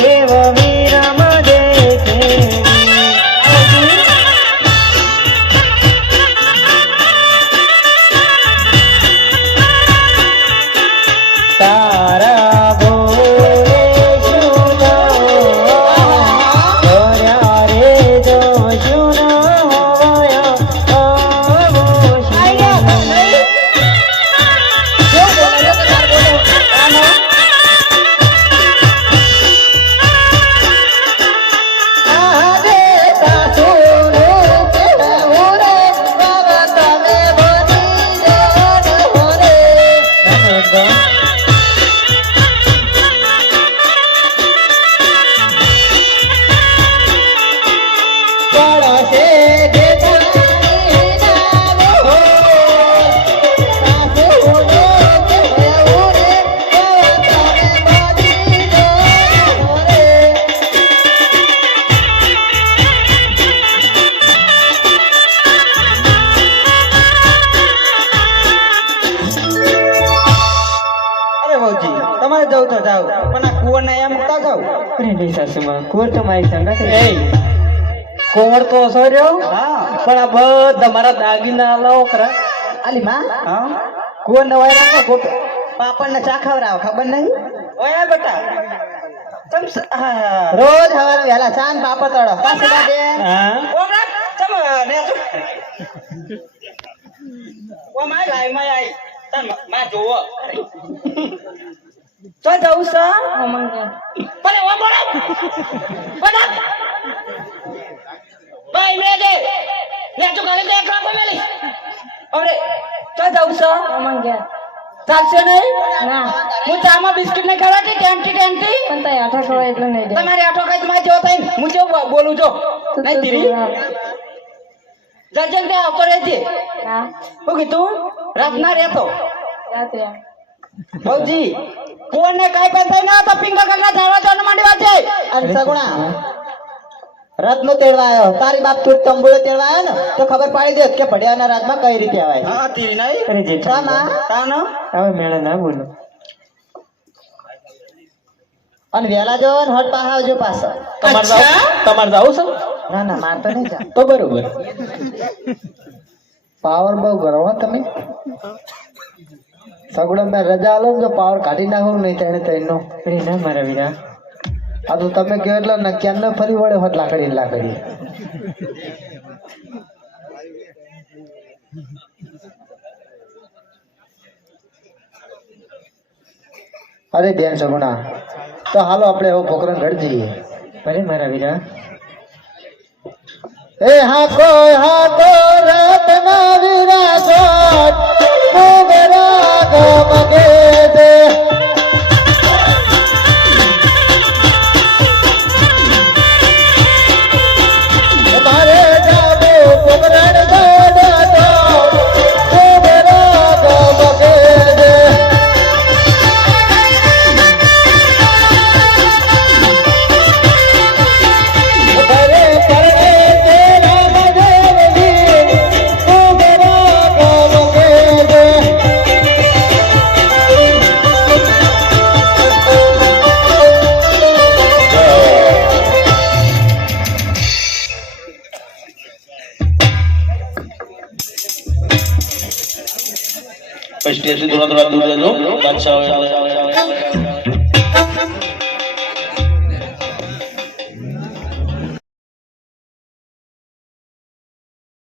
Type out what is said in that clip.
देव वीरम देखे तारा बोले सुनो गोरा रे जो सुनो होया તમારે જવું તો જાવ પણ આ કુંવર ને એમ મૂકતા જાવ અરે નહીં સાસુમાં કુંવર તો મારી સંગાથે એ કુંવર તો સોર્યો હા પણ આ બધા મારા દાગીના લાવો ખરા આલી માં હા કુંવર ને વાય રાખો ગોટ પાપડ ને ચા ખવડાવ ખબર નહીં ઓય બેટા રોજ હવારે વહેલા ચા ને પાપડ તળો પાસે દે હા ઓગરા ચમ ને ઓ માય લાઈ માય આઈ તમ માં જોવો તો જાઉં સા ભલે ઓ બોલા બડા ભાઈ મે દે લે તો ગાલે દે એકલા કો મેલી અરે તો જાઉં સા ચાલશે નહીં ના હું ચામાં બિસ્કિટ ને ખવાતી ટેન્ટી ટેન્ટી પણ તઈ આઠા ખવાય એટલે નહીં દે તમારી આઠો કઈ તમારે જેવો થાય હું જેવું બોલું જો નહીં ધીરી જજન તે આવતો રહેજે ના શું કીધું રાતના રહેતો યાદ રે ભૌજી કોને કાઈ પણ થાય ના તો પિંગા કાકા ધાવા જવાનું માંડી વાજે અને સગુણા રત્નો તેડવા આવ્યો તારી બાપ તું તંબુળે તેડવા આવ્યો ને તો ખબર પાડી દે કે ભડિયાના રાજમાં કઈ રીતે આવે હા તીરી નહીં અરે જેઠા સામા તાનો હવે મેળા ના બોલો અને વેલા જો ને હટ પાહા આવજો પાછો તમારે જાવું છે ના ના માર તો નહીં જા તો બરોબર પાવર બહુ ગરવો તમે સગુણા મેં રજા આલો ને તો પાવર કાઢી નાખો નહીં તેને તેનો અરે ના મારા વીરા આ તો તમે કહો એટલે ને ક્યાં ન ફરી વળે હોત લાકડી લાકડી અરે બેન સગુણા તો હાલો આપણે હવે પોકરણ ઘર જઈએ ભલે મારા વીરા એ હાકો રતના વિરાજો મોગરા ગમગે દે મારે જાબો પોકરણ ગોડો મોગરા ગમગે દે ભરે પરણે તેરા બજેલી મોગરા ગમગે દે स्टेशन थोड़ा थोड़ा दूर है जो बादशाह